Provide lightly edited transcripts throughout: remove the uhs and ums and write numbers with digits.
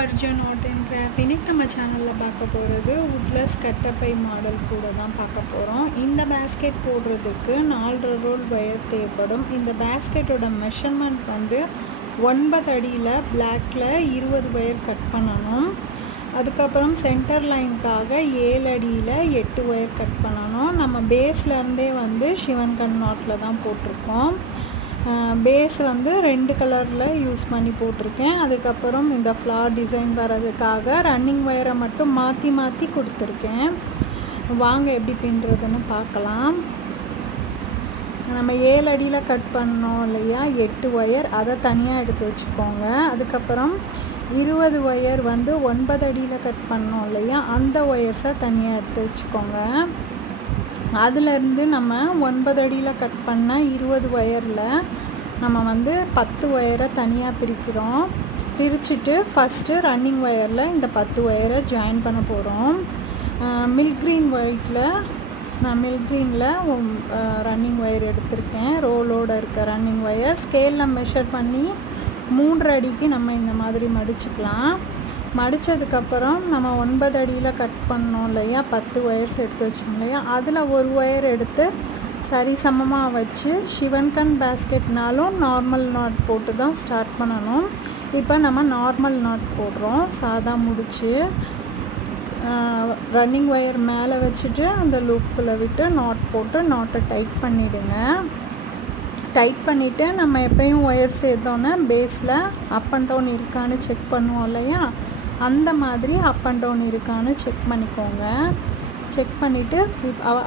Arjun art and craft. இன்னைக்கு நம்ம சேனலில் பார்க்க போகிறது உட்லெஸ் கட்டப்பை மாடல் கூட தான் பார்க்க போகிறோம். இந்த பேஸ்கெட் போடுறதுக்கு 4 ரோல் ஒயர் தேவைப்படும். இந்த பேஸ்கெட்டோட மெஷர்மெண்ட் வந்து 9 அடியில் பிளாக்கில் 20 ஒயர் கட் பண்ணணும். அதுக்கப்புறம் சென்டர் லைனுக்காக 7 அடியில் 8 ஒயர் கட் பண்ணணும். நம்ம பேஸ்லேருந்தே வந்து சிவன் கண் நாட்டில் தான் போட்டிருக்கோம். பேஸ் வந்து 2 கலரில் யூஸ் பண்ணி போட்டிருக்கேன். அதுக்கப்புறம் இந்த ஃப்ளார் டிசைன் வர்றதுக்காக ரன்னிங் ஒயரை மட்டும் மாற்றி மாற்றி கொடுத்துருக்கேன். வாங்க எப்படி பின்னுறதுன்னு பார்க்கலாம். நம்ம 7 அடியில் கட் பண்ணோம் இல்லையா, 8 ஒயர், அதை தனியாக எடுத்து வச்சுக்கோங்க. அதுக்கப்புறம் 20 ஒயர் வந்து 9 அடியில் கட் பண்ணோம் இல்லையா, அந்த ஒயர்ஸை தனியாக எடுத்து வச்சுக்கோங்க. அதுலேருந்து நம்ம 9 அடியில் கட் பண்ண 20 ஒயரில் நம்ம வந்து 10 ஒயரை தனியாக பிரிக்கிறோம். பிரிச்சுட்டு ஃபஸ்ட்டு ரன்னிங் ஒயரில் இந்த 10 ஒயரை ஜாயின் பண்ண போகிறோம். மில்க் க்ரீன் ஒயிட்டில் நான் மில்க் க்ரீனில் ரன்னிங் ஒயர் எடுத்திருக்கேன். ரோலோடு இருக்க ரன்னிங் ஒயர் ஸ்கேலில் மெஷர் பண்ணி 3 அடிக்கு நம்ம இந்த மாதிரி மடிச்சுக்கலாம். மடித்ததுக்கப்புறம் நம்ம 9 அடியில் கட் பண்ணோம் இல்லையா, 10 ஒயர்ஸ் எடுத்து வச்சோம் இல்லையா, அதில் ஒரு ஒயர் எடுத்து சரிசமமாக வச்சு சிவன் கண் பேஸ்கெட்னாலும் நார்மல் நாட் போட்டு தான் ஸ்டார்ட் பண்ணணும். இப்போ நம்ம நார்மல் நாட் போடுறோம். சாதா முடிச்சு ரன்னிங் ஒயர் மேலே வச்சுட்டு அந்த லூப்பில் விட்டு நாட் போட்டு நாட்டை டைட் பண்ணிவிடுங்க. டைட் பண்ணிவிட்டு நம்ம எப்போயும் ஒயர் சேர்த்தோன்னே பேஸில் அப் அண்ட் டவுன் இருக்கான்னு செக் பண்ணுவோம் இல்லையா, அந்த மாதிரி அப் அண்ட் டவுன் இருக்கான்னு செக் பண்ணிக்கோங்க. செக் பண்ணிவிட்டு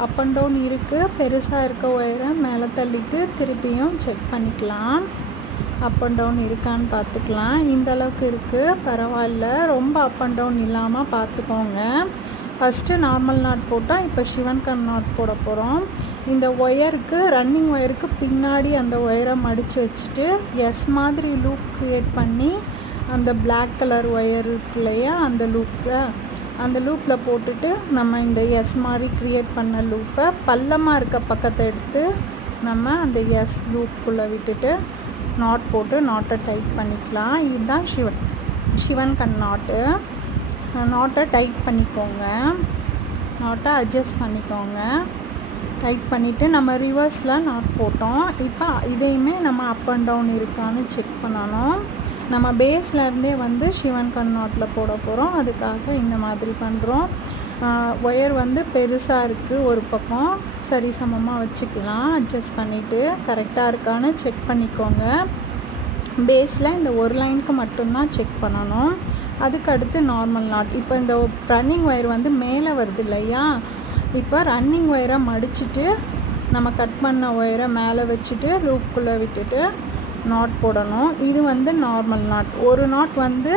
அப் அண்ட் டவுன் இருக்குது, பெருசாக இருக்க ஒயரை மேலே தள்ளிட்டு திருப்பியும் செக் பண்ணிக்கலாம். அப் அண்ட் டவுன் இருக்கான்னு பார்த்துக்கலாம். இந்த அளவுக்கு இருக்குது, பரவாயில்ல. ரொம்ப அப் அண்ட் டவுன் இல்லாமல் பார்த்துக்கோங்க. ஃபஸ்ட்டு நார்மல் நாட் போட்டால் இப்போ சிவன் கண் நாட் போட போகிறோம். இந்த ஒயருக்கு ரன்னிங் ஒயருக்கு பின்னாடி அந்த ஒயரை மடித்து வச்சுட்டு எஸ் மாதிரி லூப் க்ரியேட் பண்ணி அந்த பிளாக் கலர் ஒயர் இருக்கு இல்லையா, அந்த லூப்பில் போட்டுட்டு நம்ம இந்த எஸ் மாதிரி க்ரியேட் பண்ண லூப்பை பள்ளமாக இருக்க பக்கத்தை எடுத்து நம்ம அந்த எஸ் லூப்புக்குள்ளே விட்டுட்டு நாட் போட்டு நாட்டை டைட் பண்ணிக்கலாம். இதுதான் சிவன் கண் நாட்டு. நாட்டை டைட் பண்ணிக்கோங்க, நாட்டை அட்ஜஸ்ட் பண்ணிக்கோங்க. டைட் பண்ணிவிட்டு நம்ம ரிவர்ஸில் நாட் போட்டோம். இப்போ இதையுமே நம்ம அப் அண்ட் டவுன் இருக்கான்னு செக் பண்ணணும். நம்ம பேஸ்லேருந்தே வந்து சிவன் கண் நாட்டில் போட போகிறோம். அதுக்காக இந்த மாதிரி பண்ணுறோம். ஒயர் வந்து பெருசாக இருக்குது, ஒரு பக்கம் சரிசமமாக வச்சுக்கலாம். அட்ஜஸ்ட் பண்ணிவிட்டு கரெக்டாக இருக்கான்னு செக் பண்ணிக்கோங்க. பேஸில் இந்த ஒரு லைனுக்கு மட்டும்தான் செக் பண்ணணும். அதுக்கடுத்து நார்மல் நாட். இப்போ இந்த ரன்னிங் ஒயர் வந்து மேலே வருது இல்லையா, இப்போ ரன்னிங் ஒயரை மடிச்சுட்டு நம்ம கட் பண்ண ஒயரை மேலே வச்சுட்டு லூப்புக்குள்ளே விட்டுட்டு நாட் போடணும். இது வந்து நார்மல் நாட். ஒரு நாட் வந்து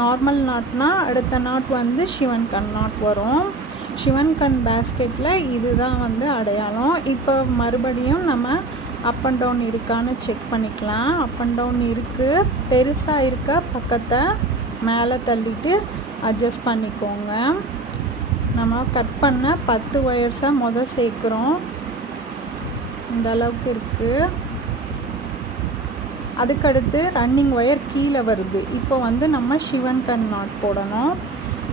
நார்மல் நாட்னா அடுத்த நாட் வந்து சிவன் கண் நாட் வரும். சிவன் கண் பேஸ்கெட்டில் இதுதான் வந்து அடையாளம். இப்போ மறுபடியும் நம்ம அப் அண்ட் டவுன் இருக்கான்னு செக் பண்ணிக்கலாம். அப் அண்ட் டவுன் இருக்குது, பெருசாக இருக்க பக்கத்தை மேலே தள்ளிட்டு அட்ஜஸ்ட் பண்ணிக்கோங்க. நம்ம கட் பண்ண 10 ஒயர்ஸை சேர்க்குறோம். இந்த அளவுக்கு இருக்குது. அதுக்கடுத்து ரன்னிங் ஒயர் கீழே வருது. இப்போ வந்து நம்ம சிவன் கண் நாட் போடணும்.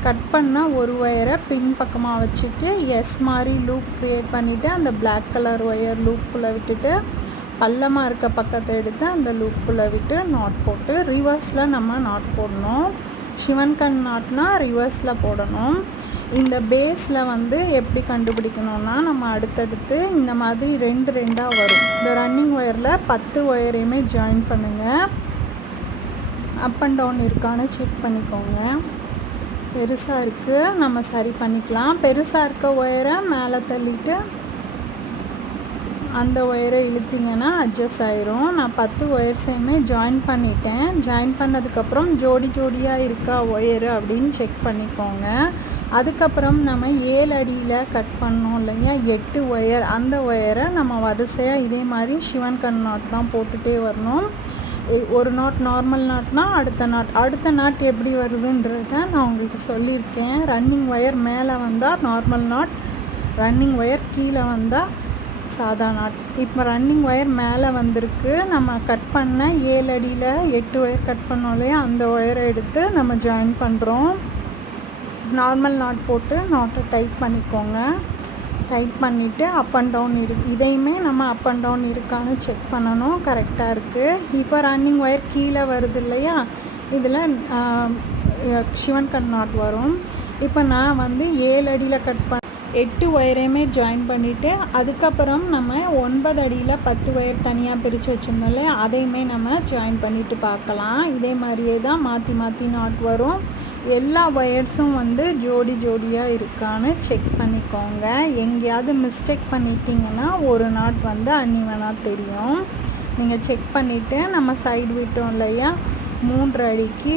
கட் பண்ண ஒரு ஒயரை பின் பக்கமாக வச்சுட்டு எஸ் மாதிரி லூப் க்ரியேட் பண்ணிவிட்டு அந்த பிளாக் கலர் ஒயர் லூப்புக்குள்ளே விட்டுட்டு பள்ளமாக இருக்க பக்கத்தை எடுத்து அந்த லூப்புக்குள்ளே விட்டு நாட் போட்டு ரிவர்ஸில் நம்ம நாட் போடணும். சிவன் கண் நாட்னா ரிவர்ஸில் போடணும். இந்த பேஸில் வந்து எப்படி கண்டுபிடிக்கணும்னா, நம்ம அடுத்தடுத்து இந்த மாதிரி 2 2ஆக வரும். இந்த ரன்னிங் ஒயரில் 10 ஒயரையுமே ஜாயின் பண்ணுங்கள். அப் அண்ட் டவுன் இருக்கான்னு செக் பண்ணிக்கோங்க. பெருசாக இருக்குது, நம்ம சரி பண்ணிக்கலாம். பெருசாக இருக்க ஒயரை மேலே தள்ளிட்டு அந்த ஒயரை இழுத்திங்கன்னா அட்ஜஸ்ட் ஆயிரும். நான் 10 ஒயர்ஸையுமே ஜாயின் பண்ணிட்டேன். ஜாயின் பண்ணதுக்கப்புறம் ஜோடி ஜோடியாக இருக்கா ஒயரு அப்படின்னு செக் பண்ணிக்கோங்க. அதுக்கப்புறம் நம்ம 7 அடியில் கட் பண்ணோம் இல்லையா, 8 ஒயர், அந்த ஒயரை நம்ம வரிசையாக இதே மாதிரி சிவன் கண் நாட் தான் போட்டுகிட்டே வரணும். ஒரு நாட் நார்மல் நாட்னா அடுத்த நாட் எப்படி வருதுன்றத நான் உங்களுக்கு சொல்லியிருக்கேன். ரன்னிங் ஒயர் மேலே வந்தால் நார்மல் நாட், ரன்னிங் ஒயர் கீழே வந்தால் சாதா நாட். இப்போ ரன்னிங் ஒயர் மேலே வந்திருக்கு. நம்ம கட் பண்ண 7 அடியில் 8 ஒயர் கட் பண்ணோம் இல்லையா, அந்த ஒயரை எடுத்து நம்ம ஜாயின் பண்ணுறோம். நார்மல் நாட் போட்டு நாட்டை டைட் பண்ணிக்கோங்க. டைட் பண்ணிவிட்டு அப் அண்ட் டவுன் இதையுமே நம்ம அப் அண்ட் டவுன் இருக்கான்னு செக் பண்ணணும். கரெக்டாக இருக்குது. இப்போ ரன்னிங் ஒயர் கீழே வருது இல்லையா, இதில் சிவன் கண் நாட் வரும். இப்போ நான் வந்து 7 அடியில் கட் 8 ஒயரையுமே ஜாயின் பண்ணிவிட்டு அதுக்கப்புறம் நம்ம 9 அடியில் 10 ஒயர் தனியாக பிரித்து வச்சுருந்தோம் இல்லையா, அதையுமே நம்ம ஜாயின் பண்ணிவிட்டு பார்க்கலாம். இதே மாதிரியே தான் மாற்றி மாற்றி நாட் வரும். எல்லா ஒயர்ஸும் வந்து ஜோடி ஜோடியாக இருக்கான்னு செக் பண்ணிக்கோங்க. எங்கேயாவது மிஸ்டேக் பண்ணிட்டீங்கன்னா ஒரு நாட் வந்து அன்னிவனாக தெரியும். நீங்கள் செக் பண்ணிவிட்டு நம்ம சைடு விட்டோம் இல்லையா 3 அடிக்கு,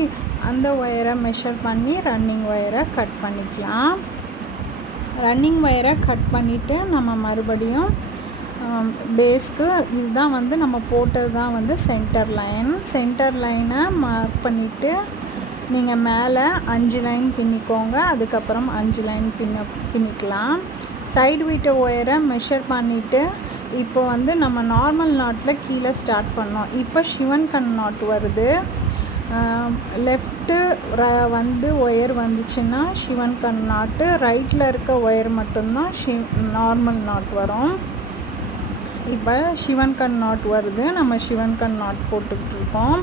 அந்த ஒயரை மெஷர் பண்ணி ரன்னிங் ஒயரை கட் பண்ணிக்கலாம். ரன்னிங் ஒயரை கட் பண்ணிவிட்டு நம்ம மறுபடியும் பேஸ்க்கு இதுதான் வந்து நம்ம போட்டது தான் வந்து சென்டர் லைன். சென்டர் லைனை மார்க் பண்ணிவிட்டு நீங்கள் மேலே 5 லைன் பின்னிக்கோங்க. அதுக்கப்புறம் 5 லைன் பின்னிக்கலாம். சைடு விட்ட ஒயரை மெஷர் பண்ணிவிட்டு இப்போ வந்து நம்ம நார்மல் நாட்டில் கீழே ஸ்டார்ட் பண்ணோம். இப்போ சிவன் கண் நாட் வருது. லெஃப்ட்டு வந்து ஒயர் வந்துச்சுன்னா சிவன் கண் நாட்டு, ரைட்டில் இருக்க ஒயர் மட்டும்தான் நார்மல் நாட் வரும். இப்போ சிவன் கண் நாட் வருது. நம்ம சிவன் கண் நாட் போட்டுட்ருக்கோம்.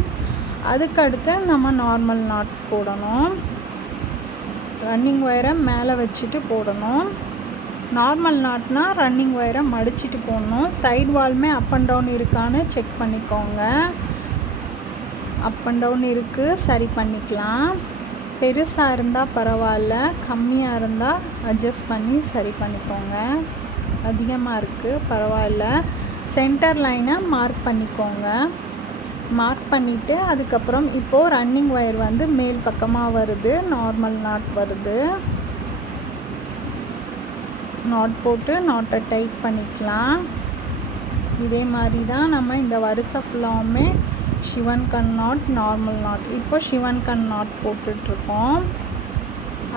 அதுக்கடுத்து நம்ம நார்மல் நாட் போடணும். ரன்னிங் ஒயரை மேலே வச்சுட்டு போடணும். நார்மல் நாட்னா ரன்னிங் ஒயரை மடிச்சிட்டு போடணும். சைடு வால்மே அப் அண்ட் டவுன் இருக்கான்னு செக் பண்ணிக்கோங்க. அப் அண்ட் டவுன் இருக்குது, சரி பண்ணிக்கலாம். பெருசாக இருந்தால் பரவாயில்ல, கம்மியாக இருந்தால் அட்ஜஸ்ட் பண்ணி சரி பண்ணிக்கோங்க. அதிகமாக இருக்குது பரவாயில்ல. சென்டர் லைனை மார்க் பண்ணிக்கோங்க. மார்க் பண்ணிவிட்டு அதுக்கப்புறம் இப்போது ரன்னிங் ஒயர் வந்து மேல் பக்கமாக வருது, நார்மல் நாட் வருது. நாட் போட்டு நாட்டை டைட் பண்ணிக்கலாம். இதே மாதிரி தான் நம்ம இந்த வரிசை ஃபுல்லாமே சிவன் கண் நாட், நார்மல் நாட். இப்போ சிவன் கண் நாட் போட்டுட்ருக்கோம்.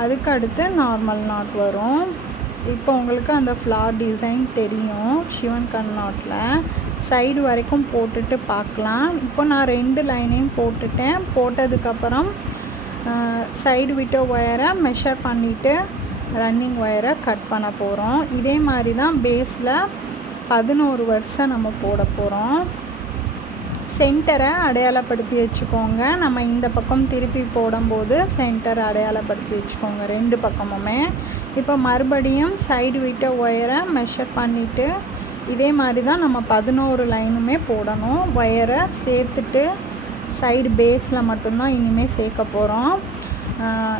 அதுக்கு அடுத்து நார்மல் நாட் வரும். இப்போ உங்களுக்கு அந்த ஃப்ளார் டிசைன் தெரியும். சிவன் கண் நாட்டில் சைடு வரைக்கும் போட்டுட்டு பார்க்கலாம். இப்போ நான் 2 லைனையும் போட்டுட்டேன். போட்டதுக்கப்புறம் சைடு விட்ட ஒயரை மெஷர் பண்ணிவிட்டு ரன்னிங் ஒயரை கட் பண்ண போகிறோம். இதே மாதிரி தான் பேஸில் 11 வருஷம் நம்ம போட போகிறோம். சென்டரை அடையாளப்படுத்தி வச்சுக்கோங்க. நம்ம இந்த பக்கம் திருப்பி போடும்போது சென்டரை அடையாளப்படுத்தி வச்சுக்கோங்க 2 பக்கமுமே. இப்போ மறுபடியும் சைடு விட்ட ஒயரை மெஷர் பண்ணிவிட்டு இதே மாதிரி தான் நம்ம 11 லைனுமே போடணும். ஒயரை சேர்த்துட்டு சைடு பேஸில் மட்டும்தான் இனிமேல் சேர்க்க போகிறோம்.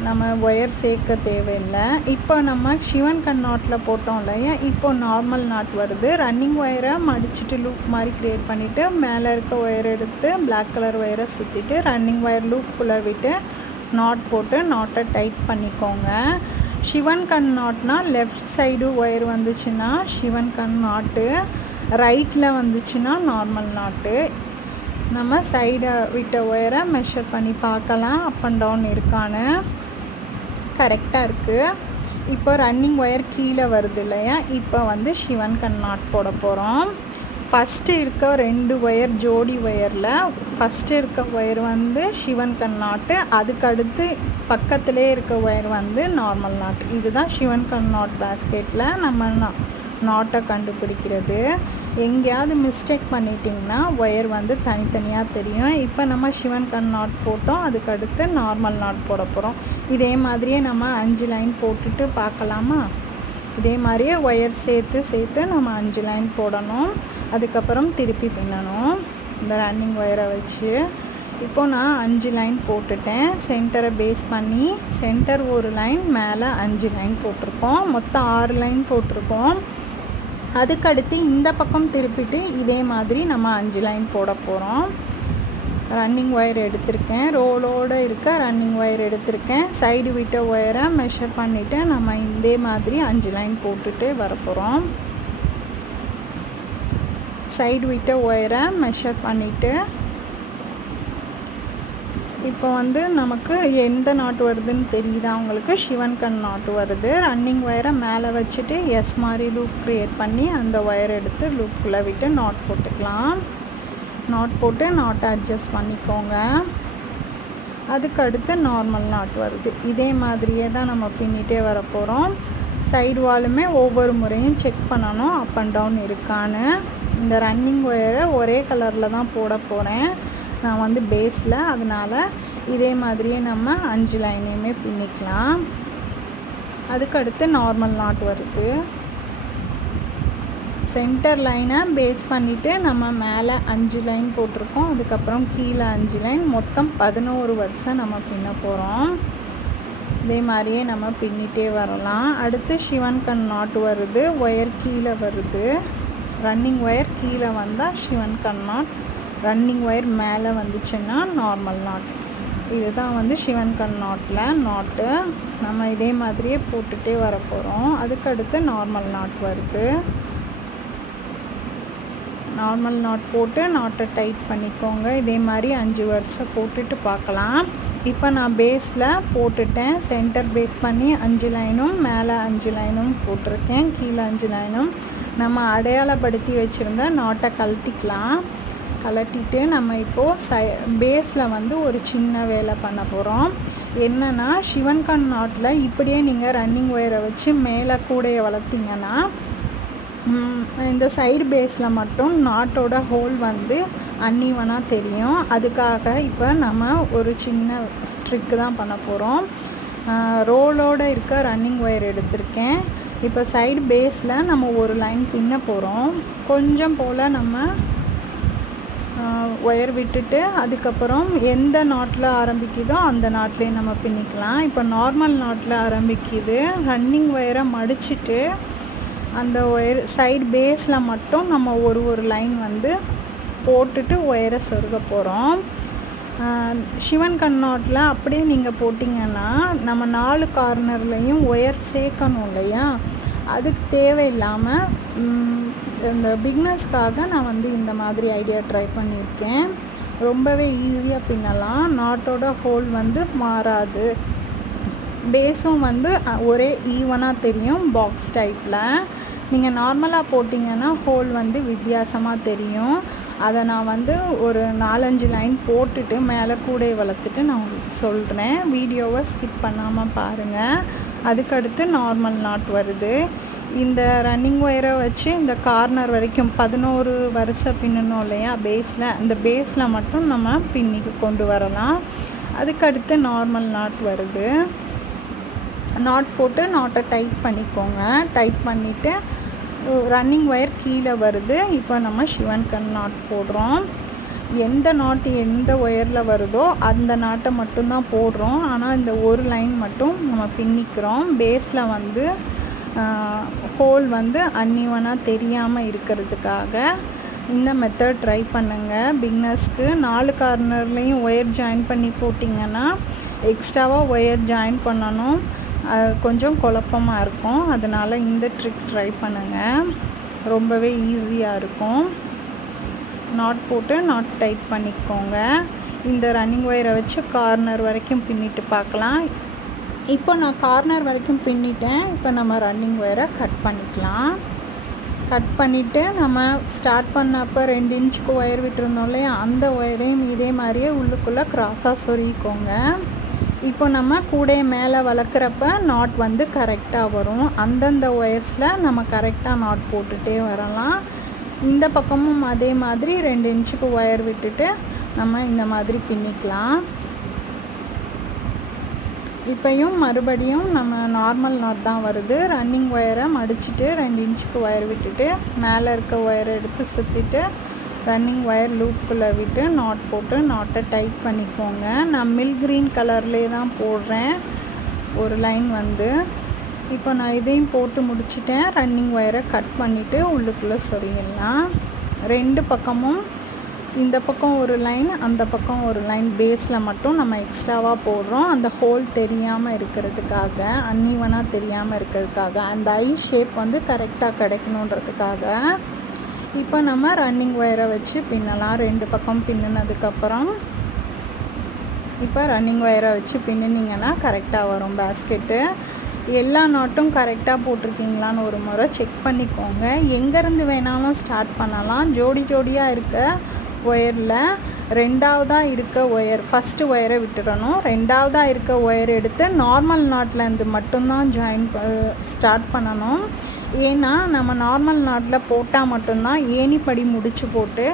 நம்ம ஒயர் சேர்க்க தேவையில்லை. இப்போ நம்ம சிவன் கண் நாட்டில் போட்டோம் இல்லையா, இப்போ நார்மல் நாட் வருது. ரன்னிங் ஒயரை மடிச்சுட்டு லூப் மாதிரி க்ரியேட் பண்ணிவிட்டு மேலே இருக்க ஒயர் எடுத்து பிளாக் கலர் ஒயரை சுற்றிட்டு ரன்னிங் ஒயர் லூப்புக்குள்ளே விட்டு நாட் போட்டு நாட்டை டைட் பண்ணிக்கோங்க. சிவன் கண் நாட்னா லெஃப்ட் சைடு ஒயர் வந்துச்சுன்னா சிவன் கண் நாட்டு, ரைட்டில் வந்துச்சுன்னா நார்மல் நாட்டு. நம்ம சைடை விட்ட ஒயரை மெஷர் பண்ணி பார்க்கலாம் அப் அண்ட் டவுன் இருக்கான்னு. கரெக்டாக இருக்குது. இப்போ ரன்னிங் ஒயர் கீழே வருது இல்லையா, இப்போ வந்து சிவன் கண் நாட் போட போகிறோம். ஃபஸ்ட்டு இருக்க 2 ஒயர் ஜோடி ஒயரில் ஃபஸ்ட்டு இருக்க ஒயர் வந்து சிவன் கண் நாட்டு, அதுக்கடுத்து பக்கத்திலே இருக்க ஒயர் வந்து நார்மல் நாட். இதுதான் சிவன் கண் நாட் பேஸ்கெட்டில் நம்ம நாட்டை கண்டுபிடிக்கிறது. எங்கேயாவது மிஸ்டேக் பண்ணிட்டிங்கன்னா ஒயர் வந்து தனித்தனியாக தெரியும். இப்போ நம்ம சிவன் கண் நாட் போட்டோம். அதுக்கடுத்து நார்மல் நாட் போட போகிறோம். இதே மாதிரியே நம்ம 5 லைன் போட்டுட்டு பார்க்கலாமா? இதே மாதிரியே ஒயர் சேர்த்து நம்ம 5 லைன் போடணும். அதுக்கப்புறம் திருப்பி பின்னணும் இந்த ரன்னிங் ஒயரை வச்சு. இப்போது நான் 5 லைன் போட்டுட்டேன். சென்டரை பேஸ் பண்ணி சென்டர் ஒரு லைன், மேலே 5 லைன் போட்டிருக்கோம். மொத்தம் 6 லைன் போட்டிருக்கோம். அதுக்கடுத்து இந்த பக்கம் திருப்பிட்டு இதே மாதிரி நம்ம 5 லைன் போட போகிறோம். ரன்னிங் ஒயர் எடுத்திருக்கேன், ரோலோடு இருக்க ரன்னிங் ஒயர் எடுத்திருக்கேன். சைடு விட்ட ஒயரை மெஷர் பண்ணிவிட்டு நம்ம இதே மாதிரி 5 லைன் போட்டுட்டு வர போகிறோம். சைடு விட்ட ஒயரை மெஷர் பண்ணிவிட்டு இப்போ வந்து நமக்கு எந்த நாட் வருதுன்னு தெரியுதா உங்களுக்கு? சிவன்கண் நாட் வருது. ரன்னிங் ஒயரை மேலே வச்சுட்டு எஸ் மாதிரி லூப் க்ரியேட் பண்ணி அந்த ஒயர் எடுத்து லூப்புக்குள்ளே விட்டு நாட் போட்டுக்கலாம். நாட் போட்டு நாட்டை அட்ஜஸ்ட் பண்ணிக்கோங்க. அதுக்கு அடுத்து நார்மல் நாட் வருது. இதே மாதிரியே தான் நம்ம பின்னிட்டே வர போகிறோம். சைடு வாலுமே ஒவ்வொரு முறையும் செக் பண்ணணும் அப் அண்ட் டவுன் இருக்கான்னு. இந்த ரன்னிங் ஒயரை ஒரே கலரில் தான் போட போகிறேன் நான் வந்து பேஸில். அதனால் இதே மாதிரியே நம்ம 5 லைனையுமே பின்னிக்கலாம். அதுக்கடுத்து நார்மல் நாட் வருது. சென்டர் லைனை பேஸ் பண்ணிவிட்டு நம்ம மேலே 5 லைன் போட்டிருக்கோம். அதுக்கப்புறம் கீழே 5 லைன், மொத்தம் 11 வருஷம் நம்ம பின்ன போகிறோம். இதே மாதிரியே நம்ம பின்னிட்டே வரலாம். அடுத்து சிவன்கண் நாட் வருது. ஒயர் கீழே வருது. ரன்னிங் ஒயர் கீழே வந்தால் சிவன்கண் நாட், ரன்னிங் ஒயர் மேலே வந்துச்சுன்னா நார்மல் நாட். இதுதான் வந்து சிவன்கண் நாட்டில் நாட்டு. நம்ம இதே மாதிரியே போட்டுகிட்டே வர போகிறோம். அதுக்கடுத்து நார்மல் நாட் வருது. நார்மல் நாட் போட்டு நாட்டை டைட் பண்ணிக்கோங்க. இதே மாதிரி 5 வருஷம் போட்டுட்டு பார்க்கலாம். இப்போ நான் பேஸில் போட்டுட்டேன். சென்டர் பேஸ் பண்ணி 5 லைனும் மேலே 5 லைனும் போட்டிருக்கேன். கீழே 5 லைனும். நம்ம அடையாளப்படுத்தி வச்சுருந்த நாட்டை கழட்டிக்கலாம். கழட்டிட்டு நம்ம இப்போது பேஸில் வந்து ஒரு சின்ன வேலை பண்ண போகிறோம். என்னென்னா, சிவன்கண் நாட்டில் இப்படியே நீங்கள் ரன்னிங் ஒயரை வச்சு மேலே கூடையை வளர்த்திங்கன்னா இந்த சைடு பேஸில் மட்டும் நாட்டோட ஹோல் வந்து அன்ஈவனாக தெரியும். அதுக்காக இப்போ நம்ம ஒரு சின்ன ட்ரிக்கு தான் பண்ண போகிறோம். ரோலோடு இருக்க ரன்னிங் ஒயர் எடுத்திருக்கேன். இப்போ சைடு பேஸில் நம்ம ஒரு லைன் பின்ன போகிறோம். கொஞ்சம் போல் நம்ம ஒயர் விட்டுட்டு அதுக்கப்புறம் எந்த நாட்டில் ஆரம்பிக்குதோ அந்த நாட்டிலே நம்ம பின்னிக்கலாம். இப்போ நார்மல் நாட்டில் ஆரம்பிக்குது. ரன்னிங் ஒயரை மடிச்சுட்டு அந்த ஒயர் சைடு பேஸில் மட்டும் நம்ம ஒரு லைன் வந்து போட்டுட்டு ஒயரை சொருக போகிறோம். சிவன்கண் நாட்டில் அப்படியே நீங்கள் போட்டிங்கன்னா நம்ம 4 கார்னர்லேயும் ஒயர் சேர்க்கணும் இல்லையா? அதுக்கு தேவையில்லாமல் இந்த பிகினர்ஸ்க்காக நான் வந்து இந்த மாதிரி ஐடியா ட்ரை பண்ணியிருக்கேன். ரொம்பவே ஈஸியாக பின்னலாம். நாட்டோட ஹோல் வந்து மாறாது. பேஸும் வந்து ஒரே ஈவனாக தெரியும். பாக்ஸ் டைப்பில் நீங்கள் நார்மலாக போட்டிங்கன்னா ஹோல் வந்து வித்தியாசமாக தெரியும். அதை நான் வந்து ஒரு 4-5 லைன் போட்டுட்டு மேலே கூடை வளர்த்துட்டு நான் உங்களுக்கு சொல்கிறேன். வீடியோவை ஸ்கிப் பண்ணாமல் பாருங்கள். அதுக்கடுத்து நார்மல் நாட் வருது. இந்த ரன்னிங் ஒயரை வச்சு இந்த கார்னர் வரைக்கும் 11 வருஷம் பின்னணும் இல்லையா பேஸில், அந்த பேஸில் மட்டும் நம்ம பின்னி கொண்டு வரலாம். அதுக்கடுத்து நார்மல் நாட் வருது. நாட் போட்டு நாட்டை டைட் பண்ணிக்கோங்க. டைட் பண்ணிவிட்டு ரன்னிங் ஒயர் கீழே வருது. இப்போ நம்ம சிவன்கண் நாட் போடுறோம். எந்த நாட்டு எந்த ஒயரில் வருதோ அந்த நாட்டை மட்டும்தான் போடுறோம். ஆனால் இந்த ஒரு லைன் மட்டும் நம்ம பின்னிக்கிறோம். பேஸில் வந்து ஹோல் வந்து அன்ஈவனாக தெரியாமல் இருக்கிறதுக்காக இந்த மெத்தட் ட்ரை பண்ணுங்கள். பிகினர்ஸ்க்கு 4 கார்னர்லேயும் ஒயர் ஜாயின் பண்ணி போட்டிங்கன்னா எக்ஸ்ட்ராவாக ஒயர் ஜாயின் பண்ணணும். அது கொஞ்சம் குழப்பமாக இருக்கும். அதனால் இந்த ட்ரிக் ட்ரை பண்ணுங்கள். ரொம்பவே ஈஸியாக இருக்கும். நாட் போட்டு நாட் டைட் பண்ணிக்கோங்க. இந்த ரன்னிங் ஒயரை வச்சு கார்னர் வரைக்கும் பின்னிட்டு பார்க்கலாம். இப்போ நான் கார்னர் வரைக்கும் பின்னிட்டேன். இப்போ நம்ம ரன்னிங் ஒயரை கட் பண்ணிக்கலாம். கட் பண்ணிவிட்டு நம்ம ஸ்டார்ட் பண்ணப்போ 2 இன்ச்சுக்கு ஒயர் விட்டுருந்தோம் இல்லையா, அந்த ஒயரையும் இதே மாதிரியே உள்ளுக்குள்ளே க்ராஸாக சொருகிக்கோங்க. இப்போ நம்ம கூடைய மேலே வளர்க்குறப்ப நாட் வந்து கரெக்டாக வரும். அந்தந்த ஒயர்ஸில் நம்ம கரெக்டாக நாட் போட்டுகிட்டே வரலாம். இந்த பக்கமும் அதே மாதிரி 2 இன்ச்சுக்கு ஒயர் விட்டுட்டு நம்ம இந்த மாதிரி பின்னிக்கலாம். இப்போயும் மறுபடியும் நம்ம நார்மல் நாட் தான் வருது. ரன்னிங் ஒயரை மடிச்சுட்டு 2 இன்ச்சுக்கு ஒயர் விட்டுட்டு மேலே இருக்க ஒயரை எடுத்து சுற்றிட்டு ரன்னிங் ஒயர் லூப்புக்குள்ளே விட்டு நாட் போட்டு நாட்டை டைட் பண்ணிக்கோங்க. நான் மில்க் க்ரீன் கலர்லேயே தான் போடுறேன் ஒரு லைன் வந்து. இப்போ நான் இதையும் போட்டு முடிச்சிட்டேன். ரன்னிங் ஒயரை கட் பண்ணிவிட்டு உள்ளுக்குள்ளே சொருகிடலாம். 2 பக்கமும் இந்த பக்கம் ஒரு லைன், அந்த பக்கம் ஒரு லைன் பேஸில் மட்டும் நம்ம எக்ஸ்ட்ராவாக போடுறோம். அந்த ஹோல் தெரியாமல் இருக்கிறதுக்காக, அன்ஈவனாக தெரியாமல் இருக்கிறதுக்காக, அந்த ஐ ஷேப் வந்து கரெக்டாக கிடைக்கணுன்றதுக்காக. இப்போ நம்ம ரன்னிங் ஒயரை வச்சு பின்னலாம். 2 பக்கம் பின்னினதுக்கப்புறம் இப்போ ரன்னிங் ஒயரை வச்சு பின்னிங்கன்னா கரெக்டாக வரும் பேஸ்கெட்டு. எல்லா நாட்டும் கரெக்டாக போட்டிருக்கீங்களான்னு ஒரு முறை செக் பண்ணிக்கோங்க. எங்கேருந்து வேணாலும் ஸ்டார்ட் பண்ணலாம். ஜோடி ஜோடியாக இருக்க ஒயரில் ரெண்டாவதாக இருக்க ஒயர் ஃபஸ்ட்டு ஒயரை விட்டுறணும். ரெண்டாவதாக இருக்க ஒயர் எடுத்து நார்மல் நாட்லேருந்து மட்டும்தான் ஸ்டார்ட் பண்ணணும். ஏன்னா நம்ம நார்மல் நாட்டில் போட்டால் மட்டும்தான் ஏணிப்படி முடிச்சு போட்டு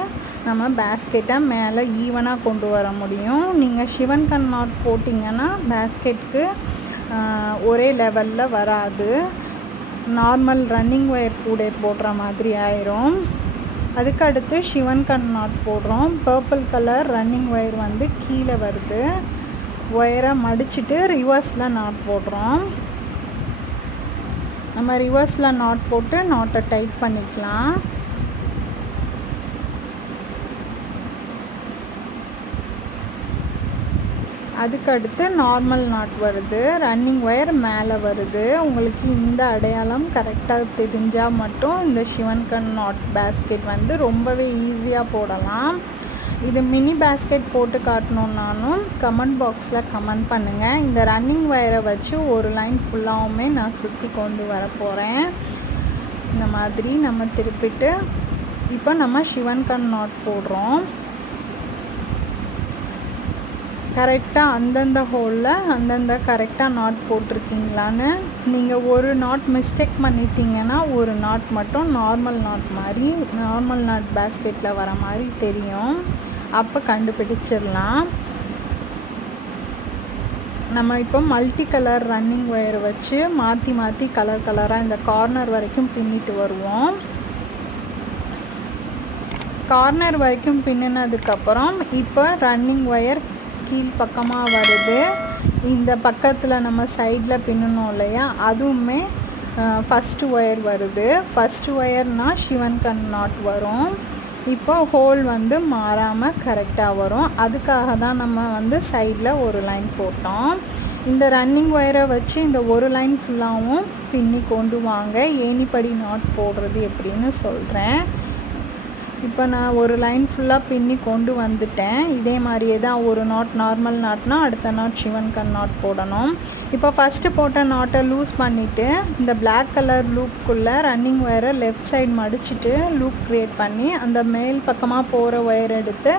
நம்ம பேஸ்கெட்டை மேலே ஈவனாக கொண்டு வர முடியும். நீங்கள் சிவன் கண் நாட் போட்டிங்கன்னா பேஸ்கெட்டுக்கு ஒரே லெவலில் வராது. நார்மல் ரன்னிங் ஒயர் கூட போடுற மாதிரி ஆயிரும். அதுக்கடுத்து சிவன் கண் நாட் போடுறோம். பர்பிள் கலர் ரன்னிங் ஒயர் வந்து கீழே வருது. ஒயரை மடிச்சுட்டு ரிவர்ஸில் நாட் போடுறோம். நம்ம ரிவர்ஸில் நாட் போட்டு நாட்டை டைட் பண்ணிக்கலாம். அதுக்கடுத்து நார்மல் நாட் வருது. ரன்னிங் ஒயர் மேலே வருது. உங்களுக்கு இந்த அடையாளம் கரெக்டாக தெரிஞ்சால் மட்டும் இந்த சிவன் கண் நாட் பேஸ்கெட் வந்து ரொம்பவே ஈஸியாக போடலாம். இது மினி பேஸ்கெட் போட்டு காட்டணுன்னாலும் கமெண்ட் பாக்ஸில் கமெண்ட் பண்ணுங்கள். இந்த ரன்னிங் ஒயரை வச்சு ஒரு லைன் ஃபுல்லாகவுமே நான் சுற்றி கொண்டு வர போகிறேன். இந்த மாதிரி நம்ம திருப்பிட்டு இப்போ நம்ம சிவன் கண் நாட் போடுறோம். கரெக்டாக அந்தந்த ஹோலில் அந்தந்த கரெக்டாக நாட் போட்டிருக்கீங்களான்னு நீங்கள் ஒரு நாட் மிஸ்டேக் பண்ணிட்டீங்கன்னா ஒரு நாட் மட்டும் நார்மல் நாட் மாதிரி நார்மல் நாட் பேஸ்கெட்டில் வர மாதிரி தெரியும். அப்போ கண்டுபிடிச்சிடலாம். நம்ம இப்போ மல்டி கலர் ரன்னிங் ஒயரை வச்சு மாற்றி மாற்றி கலர் கலராக இந்த கார்னர் வரைக்கும் பின்னிட்டு வருவோம். கார்னர் வரைக்கும் பின்னினதுக்கப்புறம் இப்போ ரன்னிங் ஒயர் கீழ் பக்கமாக வருது. இந்த பக்கத்தில் நம்ம சைடில் பின்னணும் இல்லையா, அதுவுமே ஃபஸ்ட்டு ஒயர் வருது. ஃபஸ்ட்டு ஒயர்னால் சிவன் கண் நாட் வரும். இப்போ ஹோல் வந்து மாறாமல் கரெக்டாக வரும். அதுக்காக தான் நம்ம வந்து சைடில் ஒரு லைன் போட்டோம். இந்த ரன்னிங் ஒயரை வச்சு இந்த ஒரு லைன் ஃபுல்லாகவும் பின்னி கொண்டு வாங்க. ஏணிப்படி நாட் போடுறது எப்படின்னு சொல்கிறேன். இப்போ நான் ஒரு லைன் ஃபுல்லாக பின்னி கொண்டு வந்துட்டேன். இதே மாதிரியே தான் ஒரு நாட் நார்மல் நாட்னா அடுத்த நாட் சிவன் கண் நாட் போடணும். இப்போ ஃபஸ்ட்டு போட்ட நாட்டை லூஸ் பண்ணிவிட்டு இந்த பிளாக் கலர் லூப்புக்குள்ளே ரன்னிங் ஒயரை லெஃப்ட் சைடு மடிச்சுட்டு லூப் க்ரியேட் பண்ணி அந்த மேல் பக்கமாக போகிற ஒயர் எடுத்து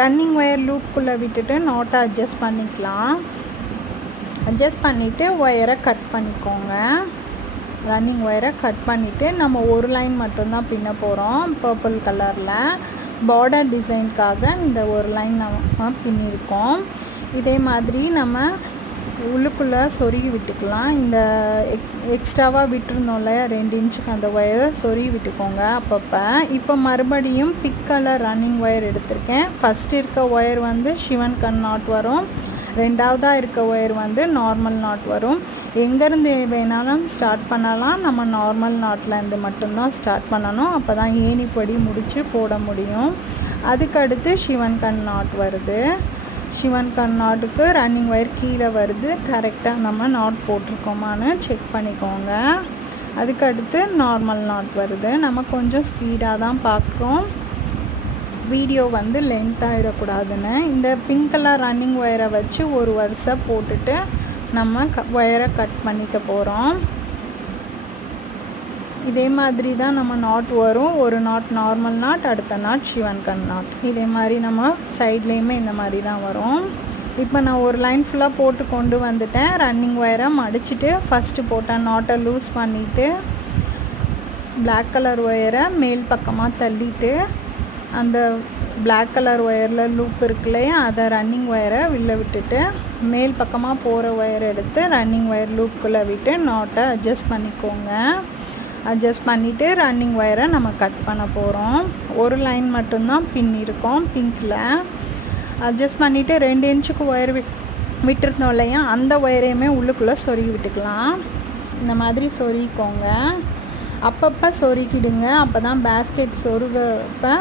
ரன்னிங் ஒயர் லூப்புக்குள்ளே விட்டுட்டு நாட்டை அட்ஜஸ்ட் பண்ணிக்கலாம். அட்ஜஸ்ட் பண்ணிவிட்டு ஒயரை கட் பண்ணிக்கோங்க. ரன்னிங் ஒயரை கட் பண்ணிவிட்டு நம்ம ஒரு லைன் மட்டும்தான் பின்ன போகிறோம். பர்பிள் கலரில் பார்டர் டிசைனுக்காக இந்த ஒரு லைன் நம்ம பின்னிருக்கோம். இதே மாதிரி நம்ம உள்ளுக்குள்ளே சொருகி விட்டுக்கலாம். இந்த எக்ஸ்ட்ராவாக விட்டுருந்தோம்ல 2 இன்ச்சுக்கு அந்த ஒயரை சொருகி விட்டுக்கோங்க அப்பப்போ. இப்போ மறுபடியும் பிங்க் கலர் ரன்னிங் ஒயர் எடுத்திருக்கேன். ஃபஸ்ட்டு இருக்க ஒயர் வந்து சிவன் கண் நாட் வரும். ரெண்டாவதாக இருக்க ஒயர் வந்து நார்மல் நாட் வரும். எங்கேருந்து வேணாலும் ஸ்டார்ட் பண்ணலாம். நம்ம நார்மல் நாட்லேருந்து மட்டும்தான் ஸ்டார்ட் பண்ணணும். அப்போ தான் ஏணிப்படி முடித்து போட முடியும். அதுக்கடுத்து சிவன் கண் நாட் வருது. சிவன் கண் நாட்டுக்கு ரன்னிங் ஒயர் கீழே வருது. கரெக்டாக நம்ம நாட் போட்டிருக்கோமான்னு செக் பண்ணிக்கோங்க. அதுக்கடுத்து நார்மல் நாட் வருது. நம்ம கொஞ்சம் ஸ்பீடாக தான் பார்க்குறோம். வீடியோ வந்து லென்த் ஆகிடக்கூடாதுன்னு இந்த பிங்க் கலர் ரன்னிங் ஒயரை வச்சு ஒரு வரிசை போட்டுட்டு நம்ம ஒயரை கட் பண்ணிக்க போகிறோம். இதே மாதிரி தான் நம்ம நாட் வரும். ஒரு நாட் நார்மல் நாட், அடுத்த நாட் சிவன் கண் நாட். இதே மாதிரி நம்ம சைட்லேயுமே இந்த மாதிரி தான் வரும். இப்போ நான் ஒரு லைன் ஃபுல்லாக போட்டு கொண்டு வந்துட்டேன். ரன்னிங் ஒயரை மடிச்சுட்டு ஃபஸ்ட்டு போட்ட நாட்டை லூஸ் பண்ணிவிட்டு பிளாக் கலர் ஒயரை மேல் பக்கமாக தள்ளிட்டு அந்த பிளாக் கலர் ஒயரில் லூப் இருக்கு இல்லையா, அதை ரன்னிங் ஒயரை உள்ளே விட்டுட்டு மேல் பக்கமாக போகிற ஒயரை எடுத்து ரன்னிங் ஒயர் லூப்புக்குள்ளே விட்டு நாட்டை அட்ஜஸ்ட் பண்ணிக்கோங்க. அட்ஜஸ்ட் பண்ணிவிட்டு ரன்னிங் ஒயரை நம்ம கட் பண்ண போகிறோம். ஒரு லைன் மட்டும்தான் பின்னிருக்கோம் பிங்க்கில். அட்ஜஸ்ட் பண்ணிவிட்டு 2 இன்ச்சுக்கு ஒயர் விட்டுருந்தோம் இல்லையா, அந்த ஒயரையுமே உள்ளுக்குள்ளே சொருகி விட்டுக்கலாம். இந்த மாதிரி சொருகிக்கோங்க. அப்பப்போ சொருகிடுங்க. அப்போ தான் பேஸ்கெட் சொருகிறப்ப